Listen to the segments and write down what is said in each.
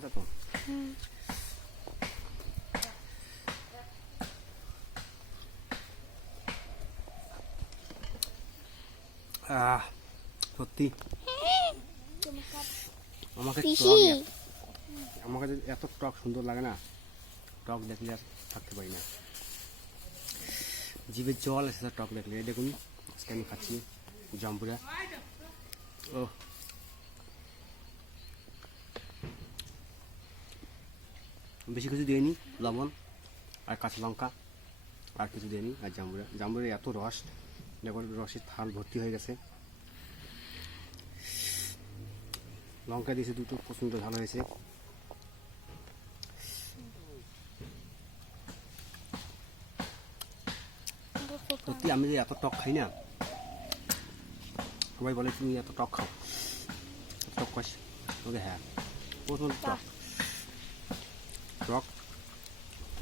আচ্ছা তো সত্যি আমাকে আমাকে এত টক সুন্দর লাগে না, টক দেখলে আর থাকতে পারি না, জিভে জল এসে টক দেখলে। দেখুন আজকে আমি খাচ্ছি জাম্বুরা। ও বেশি কিছু দিইনি, লবণ আর কাঁচা লঙ্কা আর কিছু দিইনি। আর জাম্বুরা এত রস, দেখুন রসের থাল ভর্তি হয়ে গেছে। লঙ্কা দিয়েছে দুটো, প্রচণ্ড ঝাল হয়েছে। সত্যি আমি যে এত টক খাই না, সবাই বলে তুমি এত টক খাও, টক খাস? ওকে হ্যাঁ, প্রচণ্ড টক, টক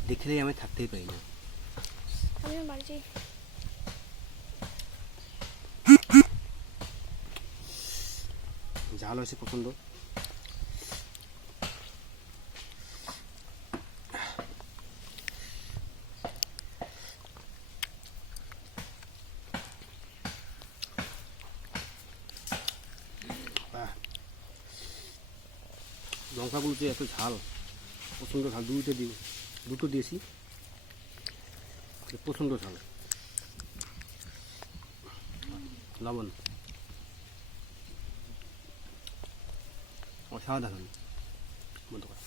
দেখলেই আমি থাকতেই পারি না। ঝাল হয়েছে প্রচণ্ড। লঙ্কাগুলোতে এত ঝাল, প্রচণ্ড ঝাল, দুটো দিয়েছি, প্রচণ্ড ঝাল। লবণ অসাধারণ, বন্ধ করা।